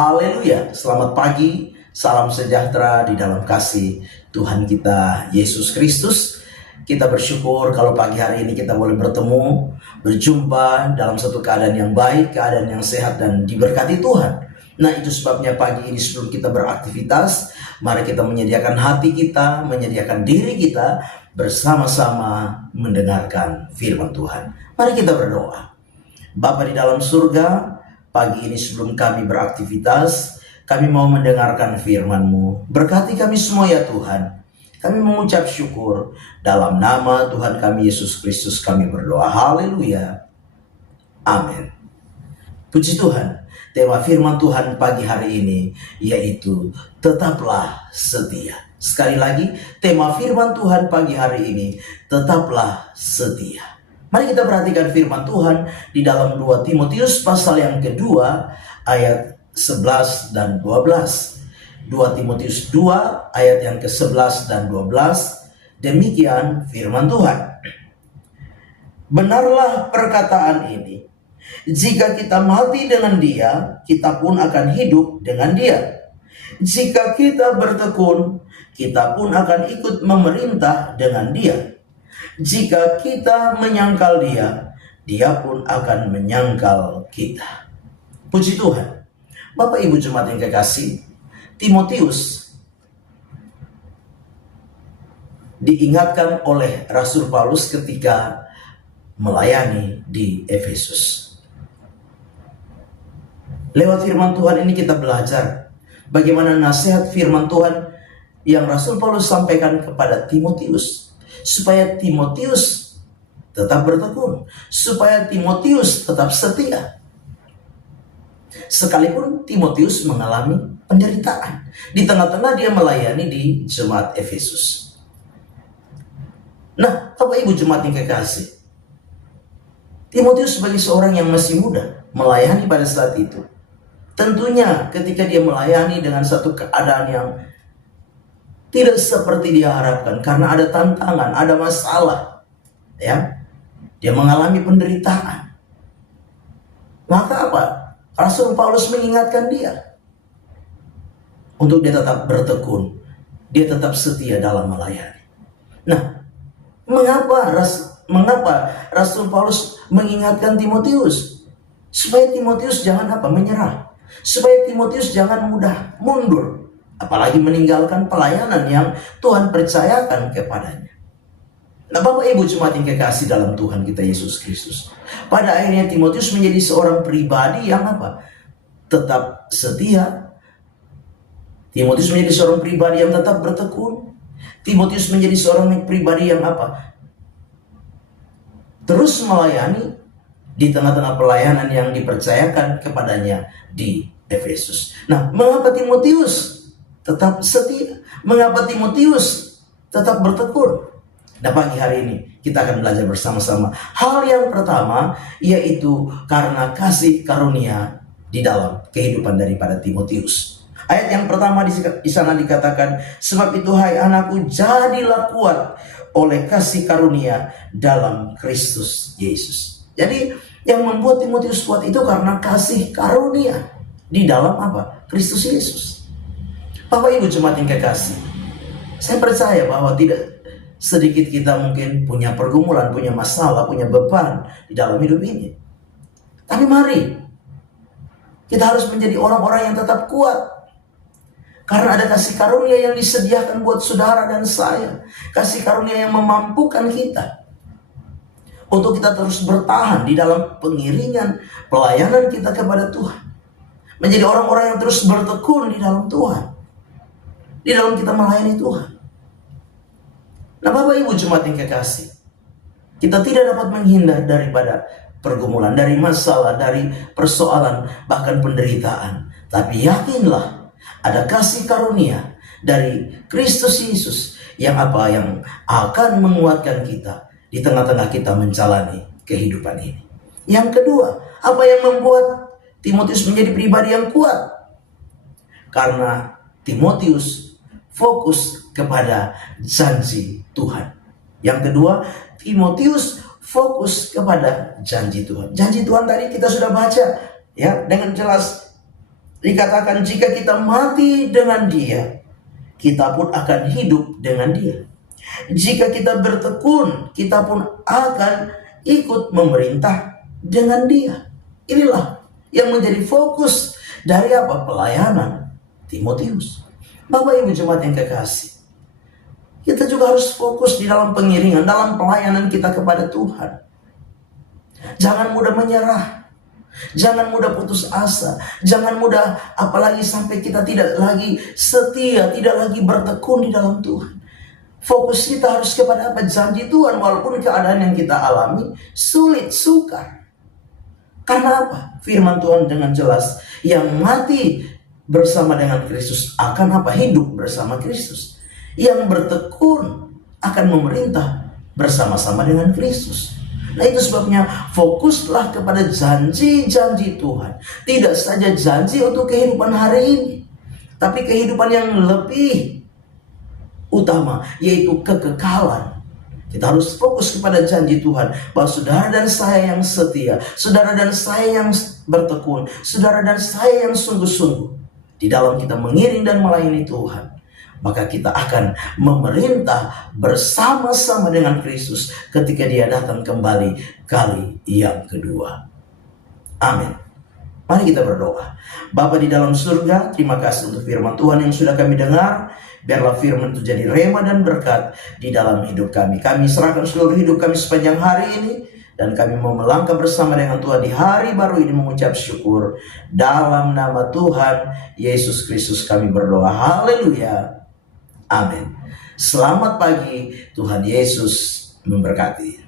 Haleluya, selamat pagi, salam sejahtera di dalam kasih Tuhan kita Yesus Kristus. Kita bersyukur kalau pagi hari ini kita boleh bertemu, berjumpa dalam satu keadaan yang baik, keadaan yang sehat dan diberkati Tuhan. Nah, itu sebabnya pagi ini sebelum kita beraktivitas, mari kita menyediakan hati kita, menyediakan diri kita bersama-sama mendengarkan firman Tuhan. Mari kita berdoa. Bapa di dalam surga, pagi ini sebelum kami beraktivitas, kami mau mendengarkan firman-Mu. Berkati kami semua ya Tuhan. Kami mengucap syukur dalam nama Tuhan kami Yesus Kristus kami berdoa. Haleluya. Amin. Puji Tuhan. Tema firman Tuhan pagi hari ini yaitu tetaplah setia. Sekali lagi, tema firman Tuhan pagi hari ini tetaplah setia. Mari kita perhatikan firman Tuhan di dalam 2 Timotius pasal yang kedua ayat 11 dan 12. 2 Timotius 2 ayat yang ke-11 dan 12. Demikian firman Tuhan. Benarlah perkataan ini. Jika kita mati dengan Dia, kita pun akan hidup dengan Dia. Jika kita bertekun, kita pun akan ikut memerintah dengan Dia. Jika kita menyangkal Dia, Dia pun akan menyangkal kita. Puji Tuhan. Bapak Ibu jemaat yang kekasih, Timotius diingatkan oleh Rasul Paulus ketika melayani di Efesus. Lewat firman Tuhan ini kita belajar bagaimana nasihat firman Tuhan yang Rasul Paulus sampaikan kepada Timotius. Supaya Timotius tetap bertekun, supaya Timotius tetap setia. Sekalipun Timotius mengalami penderitaan di tengah-tengah dia melayani di jemaat Efesus. Nah, Bapak Ibu jemaat yang kekasih, Timotius sebagai seorang yang masih muda melayani pada saat itu. Tentunya ketika dia melayani dengan satu keadaan yang tidak seperti dia harapkan, karena ada tantangan, ada masalah, ya, dia mengalami penderitaan. Maka apa? Rasul Paulus mengingatkan dia untuk dia tetap bertekun, dia tetap setia dalam melayani. Nah, mengapa Rasul Paulus mengingatkan Timotius? Supaya Timotius jangan menyerah, supaya Timotius jangan mudah mundur, apalagi meninggalkan pelayanan yang Tuhan percayakan kepadanya. Nah, Bapak Ibu jemaat yang kekasih dalam Tuhan kita Yesus Kristus, pada akhirnya Timotius menjadi seorang pribadi yang tetap setia. Timotius menjadi seorang pribadi yang tetap bertekun. Timotius menjadi seorang pribadi yang terus melayani di tengah-tengah pelayanan yang dipercayakan kepadanya di Efesus. Nah, mengapa Timotius tetap setia? Mengapa Timotius tetap bertekun? Nah, pagi hari ini kita akan belajar bersama-sama. Hal yang pertama yaitu karena kasih karunia di dalam kehidupan daripada Timotius. Ayat yang pertama di sana dikatakan, sebab itu hai anakku, jadilah kuat oleh kasih karunia dalam Kristus Yesus. Jadi yang membuat Timotius kuat itu karena kasih karunia di dalam Kristus Yesus. Bapak Ibu jemaat yang kekasih, saya percaya bahwa tidak sedikit kita mungkin punya pergumulan, punya masalah, punya beban di dalam hidup ini. Tapi mari kita harus menjadi orang-orang yang tetap kuat, karena ada kasih karunia yang disediakan buat saudara dan saya. Kasih karunia yang memampukan kita untuk kita terus bertahan di dalam pengiringan pelayanan kita kepada Tuhan. Menjadi orang-orang yang terus bertekun di dalam Tuhan, di dalam kita melayani Tuhan. Nah, Bapak Ibu jemaat yang kekasih, kita tidak dapat menghindar daripada pergumulan, dari masalah, dari persoalan, bahkan penderitaan. Tapi yakinlah, ada kasih karunia dari Kristus Yesus yang akan menguatkan kita di tengah-tengah kita menjalani kehidupan ini. Yang kedua, apa yang membuat Timotius menjadi pribadi yang kuat? Karena Timotius fokus kepada janji Tuhan. Yang kedua, Timotius fokus kepada janji Tuhan. Janji Tuhan tadi kita sudah baca ya dengan jelas Dikatakan jika kita mati dengan Dia, kita pun akan hidup dengan Dia. Jika kita bertekun, kita pun akan ikut memerintah dengan Dia. Inilah yang menjadi fokus dari apa? Pelayanan Timotius. Bapak Ibu jemaat yang kekasih, kita juga harus fokus di dalam pengiringan, dalam pelayanan kita kepada Tuhan. Jangan mudah menyerah, jangan mudah putus asa, jangan mudah apalagi sampai kita tidak lagi setia, tidak lagi bertekun di dalam Tuhan. Fokus kita harus kepada apa? Janji Tuhan, walaupun keadaan yang kita alami sulit, sukar. Karena apa? Firman Tuhan dengan jelas, yang mati bersama dengan Kristus akan apa? Hidup bersama Kristus. Yang bertekun akan memerintah bersama-sama dengan Kristus. Nah, itu sebabnya fokuslah kepada janji-janji Tuhan. Tidak saja janji untuk kehidupan hari ini, tapi kehidupan yang lebih utama, yaitu kekekalan. Kita harus fokus kepada janji Tuhan, bahwa saudara dan saya yang setia, saudara dan saya yang bertekun, saudara dan saya yang sungguh-sungguh di dalam kita mengiring dan melayani Tuhan, maka kita akan memerintah bersama-sama dengan Kristus ketika Dia datang kembali kali yang kedua. Amin. Mari kita berdoa. Bapa di dalam surga, terima kasih untuk firman Tuhan yang sudah kami dengar. Biarlah firman itu jadi rema dan berkat di dalam hidup kami. Kami serahkan seluruh hidup kami sepanjang hari ini, dan kami mau melangkah bersama dengan Tuhan di hari baru ini mengucap syukur. Dalam nama Tuhan Yesus Kristus kami berdoa. Haleluya. Amin. Selamat pagi. Tuhan Yesus memberkati.